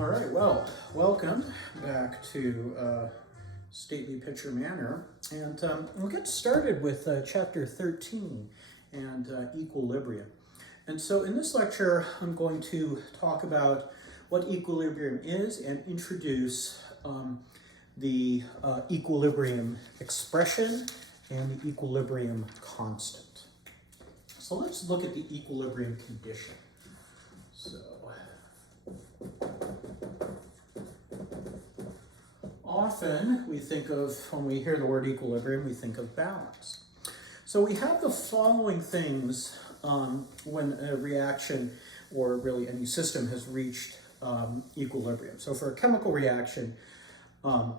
All right, well, welcome back to Stately Pitcher Manor. And we'll get started with chapter 13 and equilibrium. And so in this lecture, I'm going to talk about what equilibrium is and introduce the equilibrium expression and the equilibrium constant. So let's look at the equilibrium condition. So often we think of, when we hear the word equilibrium, we think of balance. So we have the following things when a reaction, or really any system, has reached equilibrium. So for a chemical reaction, our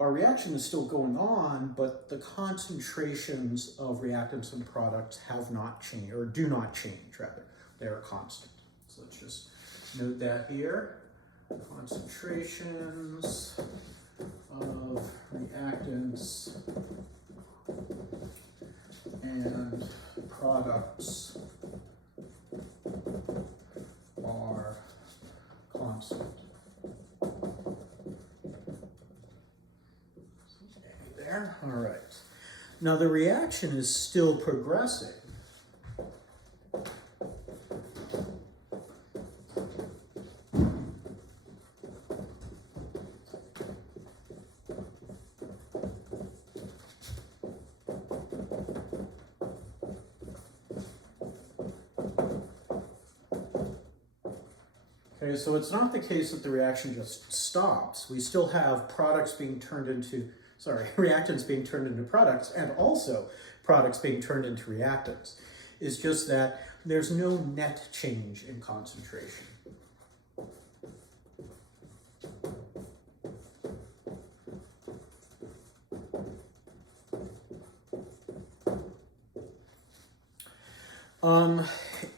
reaction is still going on, but the concentrations of reactants and products have not changed, or do not change, rather. They're constant. So let's just note that here. Concentrations of reactants and products are constant. There. All right. Now the reaction is still progressing. Okay, so it's not the case that the reaction just stops. We still have products being turned into, reactants being turned into products, and also products being turned into reactants. It's just that there's no net change in concentration.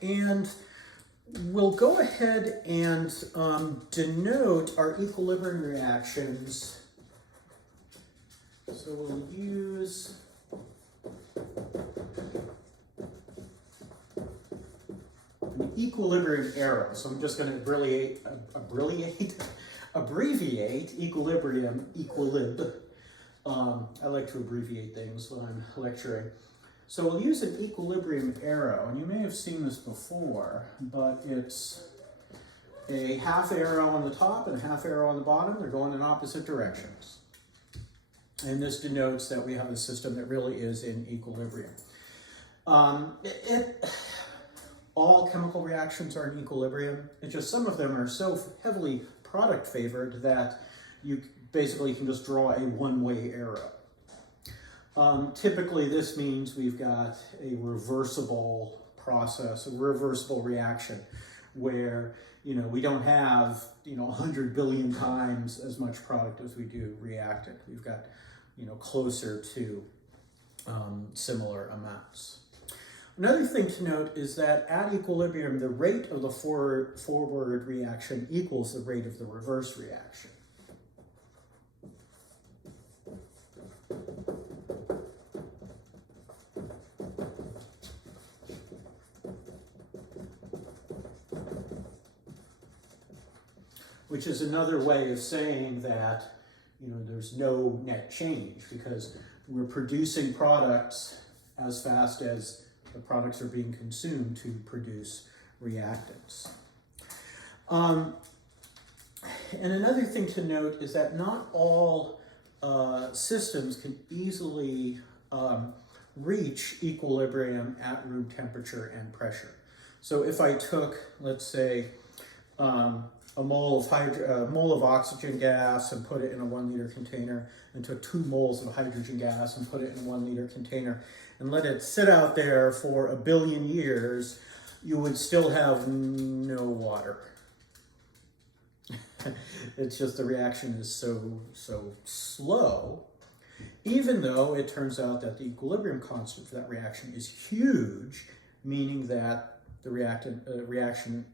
And we'll go ahead and denote our equilibrium reactions. So we'll use an equilibrium arrow. So I'm just going to abbreviate equilibrium, equilib. I like to abbreviate things when I'm lecturing. So we'll use an equilibrium arrow, and you may have seen this before, but it's a half arrow on the top and a half arrow on the bottom. They're going in opposite directions. And this denotes that we have a system that really is in equilibrium. All chemical reactions are in equilibrium. It's just some of them are so heavily product favored that you basically can just draw a one-way arrow. Typically, this means we've got a reversible process, a reversible reaction, where we don't have 100 billion times as much product as we do reactant. We've got closer to similar amounts. Another thing to note is that at equilibrium, the rate of the forward reaction equals the rate of the reverse reaction. Which is another way of saying that there's no net change, because we're producing products as fast as the products are being consumed to produce reactants. And another thing to note is that not all systems can easily reach equilibrium at room temperature and pressure. So if I took, let's say, a mole of oxygen gas and put it in a 1 liter container, and took 2 moles of hydrogen gas and put it in a 1 liter container and let it sit out there for 1 billion years, you would still have no water. It's just the reaction is so slow, even though it turns out that the equilibrium constant for that reaction is huge, meaning that the reaction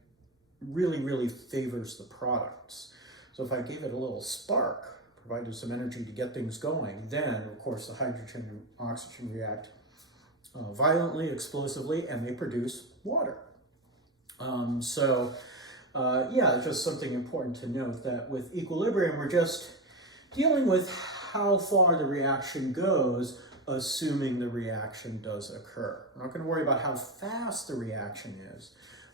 really favors the products. So if I gave it a little spark, provided some energy to get things going, then of course the hydrogen and oxygen react violently, explosively, and they produce water. yeah, just something important to note that with equilibrium, we're just dealing with how far the reaction goes, assuming the reaction does occur. We're not going to worry about how fast the reaction is,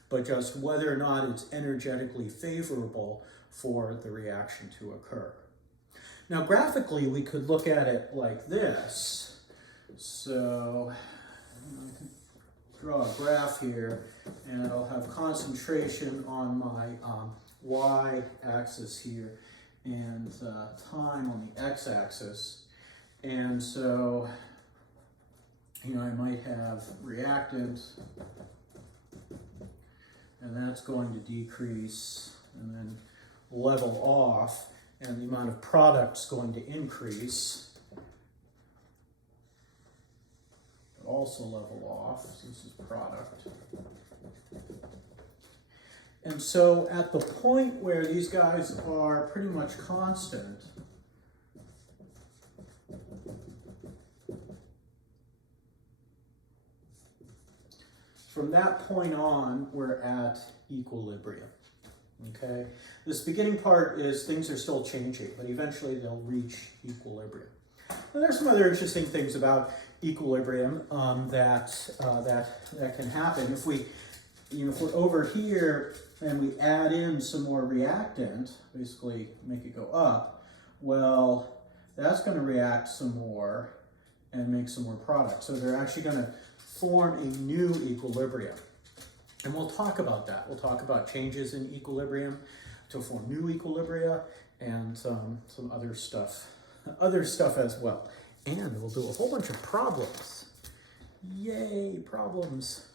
but just whether or not it's energetically favorable for the reaction to occur. Now, graphically, we could look at it like this. So, draw a graph here, and I'll have concentration on my y-axis here, and time on the x-axis. And so, you know, I might have reactant, and that's going to decrease and then level off, and the amount of product's going to increase, but also level off. So this is product. And so at the point where these guys are pretty much constant, from that point on, we're at equilibrium. Okay? This beginning part is things are still changing, but eventually they'll reach equilibrium. Now, there's some other interesting things about equilibrium that can happen. If we're over here and we add in some more reactant, basically make it go up, well, that's going to react some more and make some more product. So they're actually going to form a new equilibrium. And we'll talk about that. We'll talk about changes in equilibrium to form new equilibria and some other stuff as well. And we'll do a whole bunch of problems. Yay, problems.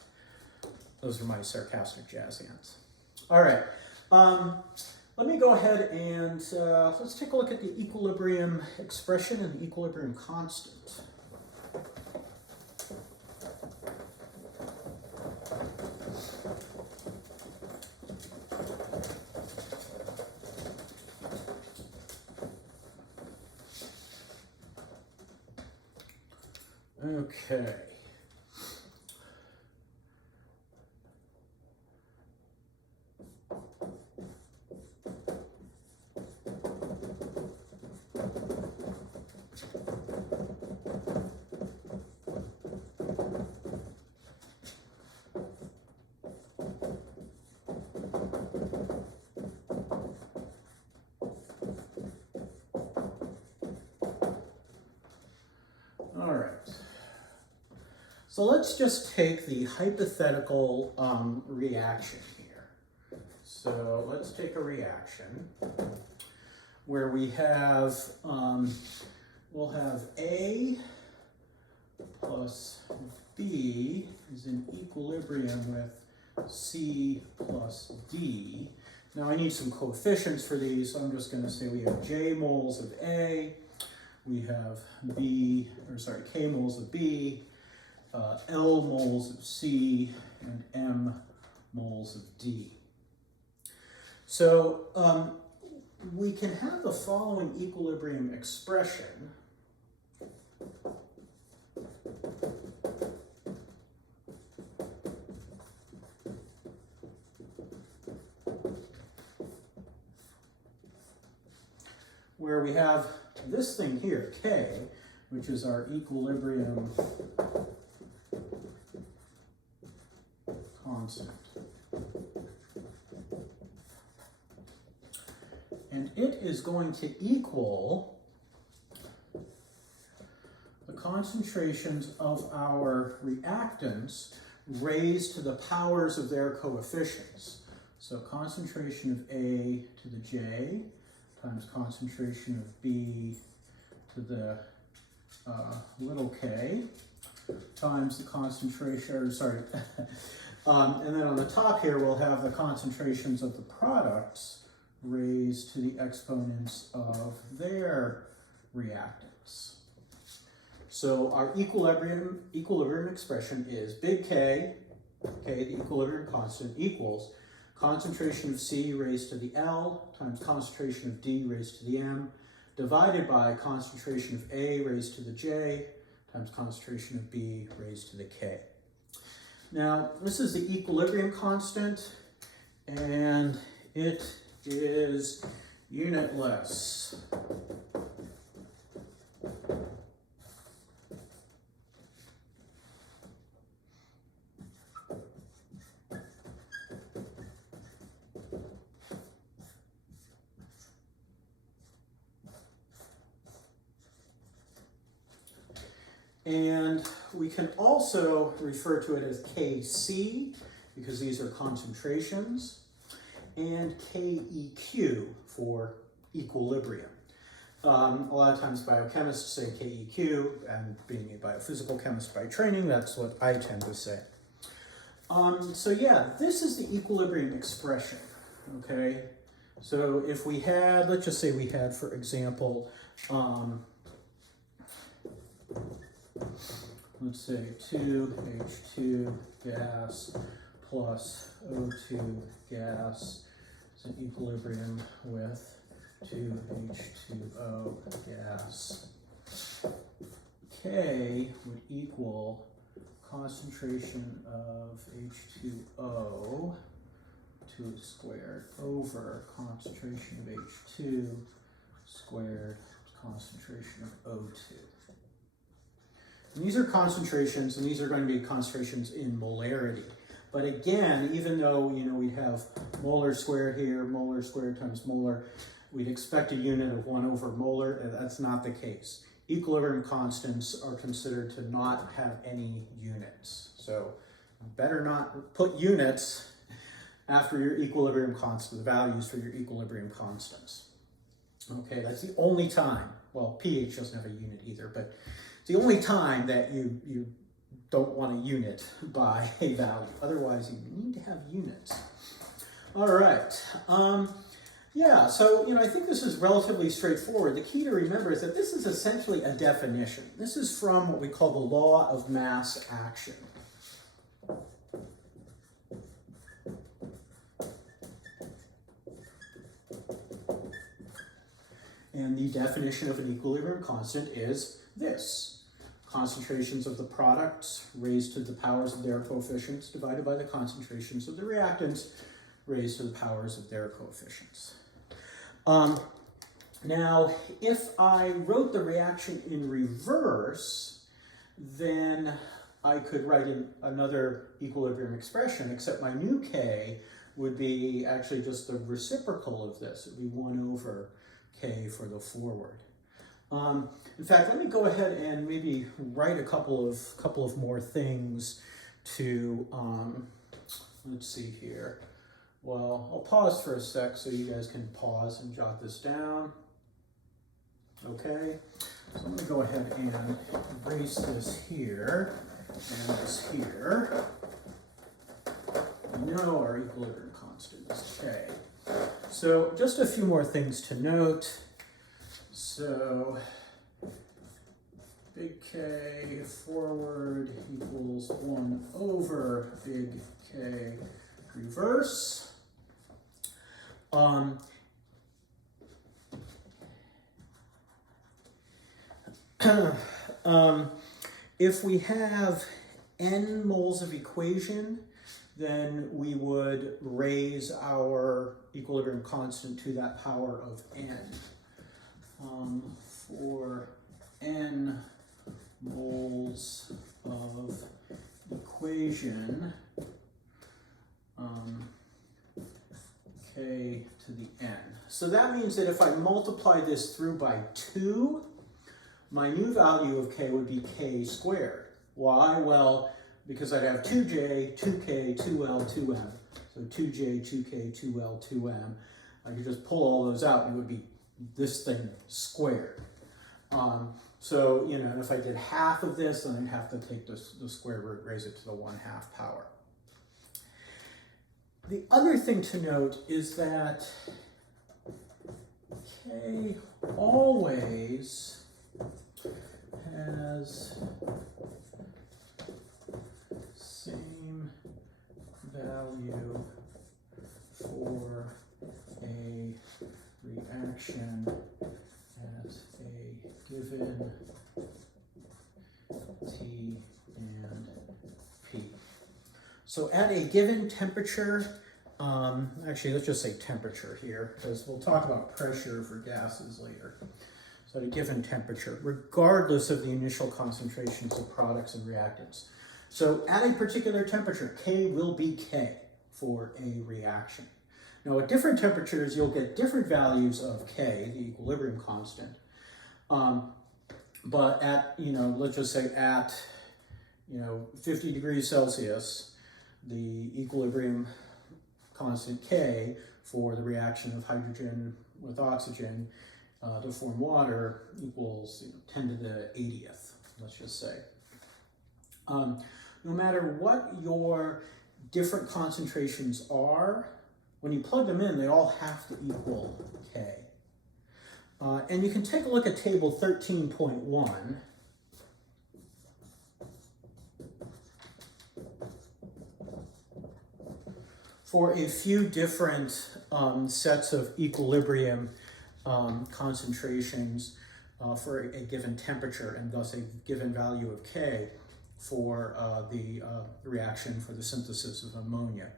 Those are my sarcastic jazz hands. All right, let me go ahead and let's take a look at the equilibrium expression and the equilibrium constant. Okay. All right. So let's just take the hypothetical reaction here. So let's take a reaction where we have, we'll have A plus B is in equilibrium with C plus D. Now I need some coefficients for these, so I'm just going to say we have J moles of A, we have K moles of B, L moles of C, and M moles of D. So we can have the following equilibrium expression. Where we have this thing here, K, which is our equilibrium constant. And it is going to equal the concentrations of our reactants raised to the powers of their coefficients. So concentration of A to the J times concentration of B to the little k times the concentration, and then on the top here we'll have the concentrations of the products raised to the exponents of their reactants. So our equilibrium expression is big K, the equilibrium constant, equals concentration of C raised to the L times concentration of D raised to the M divided by concentration of A raised to the J times concentration of B raised to the K. Now, this is the equilibrium constant, and It is unitless. And we can also refer to it as Kc, because these are concentrations, and Keq for equilibrium. A lot of times biochemists say Keq, and being a biophysical chemist by training, that's what I tend to say. So yeah, this is the equilibrium expression, okay? So if we had, let's just say we had, for example, let's say 2H2 gas plus O2 gas is in equilibrium with 2H2O gas. K would equal concentration of H2O, 2 squared, over concentration of H2 squared concentration of O2. And these are concentrations, and these are going to be concentrations in molarity. But again, even though we have molar squared here, molar squared times molar, we'd expect a unit of 1 over molar, and that's not the case. Equilibrium constants are considered to not have any units. So better not put units after your equilibrium constant, the values for your equilibrium constants. Okay, that's the only time, well, pH doesn't have a unit either, but it's the only time that you don't want a unit by a value. Otherwise, you need to have units. All right. Yeah, so I think this is relatively straightforward. The key to remember is that this is essentially a definition. This is from what we call the law of mass action. And the definition of an equilibrium constant is this: concentrations of the products raised to the powers of their coefficients divided by the concentrations of the reactants raised to the powers of their coefficients. Now, if I wrote the reaction in reverse, then I could write in another equilibrium expression, except my new K would be actually just the reciprocal of this. It would be 1 over K for the forward. In fact, let me go ahead and maybe write a couple of more things to, let's see here. Well, I'll pause for a sec so you guys can pause and jot this down. Okay, so I'm going to go ahead and erase this here and this here. We know our equilibrium constant is K. So just a few more things to note. So big K forward equals 1 over big K reverse. If we have n moles of equation, then we would raise our equilibrium constant to that power of n. For n moles of equation, K to the n. So that means that if I multiply this through by 2, my new value of K would be K squared. Why? Well, because I'd have 2J, 2K, 2L, 2M. So 2J, 2K, 2L, 2M. I could just pull all those out and it would be this thing squared. So, and if I did half of this, then I'd have to take the square root, raise it to the 1/2 power. The other thing to note is that K always has same value for a reaction at a given T and P. So at a given temperature, Actually, let's just say temperature here, because we'll talk about pressure for gases later. So at a given temperature, regardless of the initial concentrations of products and reactants. So at a particular temperature, K will be K for a reaction. Now at different temperatures, you'll get different values of K, the equilibrium constant. But at, let's just say at, 50 degrees Celsius, the equilibrium constant K for the reaction of hydrogen with oxygen to form water equals 10 to the 80th, let's just say. No matter what your different concentrations are, when you plug them in, they all have to equal K. And you can take a look at table 13.1. For a few different sets of equilibrium concentrations for a given temperature, and thus a given value of K for the reaction for the synthesis of ammonia.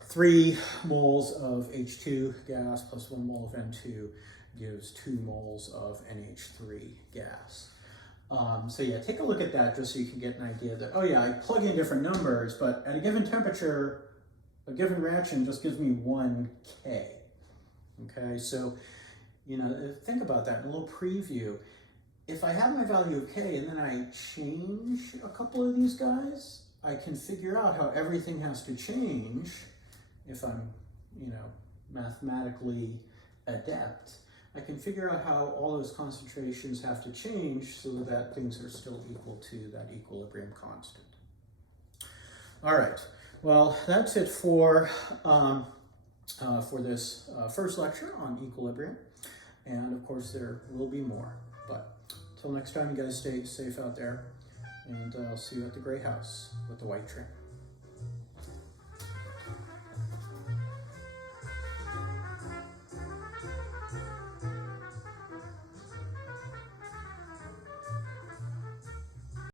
3 moles of H2 gas plus 1 mole of N2 gives 2 moles of NH3 gas. So yeah, take a look at that just so you can get an idea that, oh yeah, I plug in different numbers, but at a given temperature, a given reaction just gives me 1 K. Okay, so, think about that in a little preview. If I have my value of K and then I change a couple of these guys, I can figure out how everything has to change if I'm, mathematically adept. I can figure out how all those concentrations have to change so that things are still equal to that equilibrium constant. All right, well, that's it for this first lecture on equilibrium. And of course, there will be more. But until next time, you guys stay safe out there. And I'll see you at the Gray House with the white trim.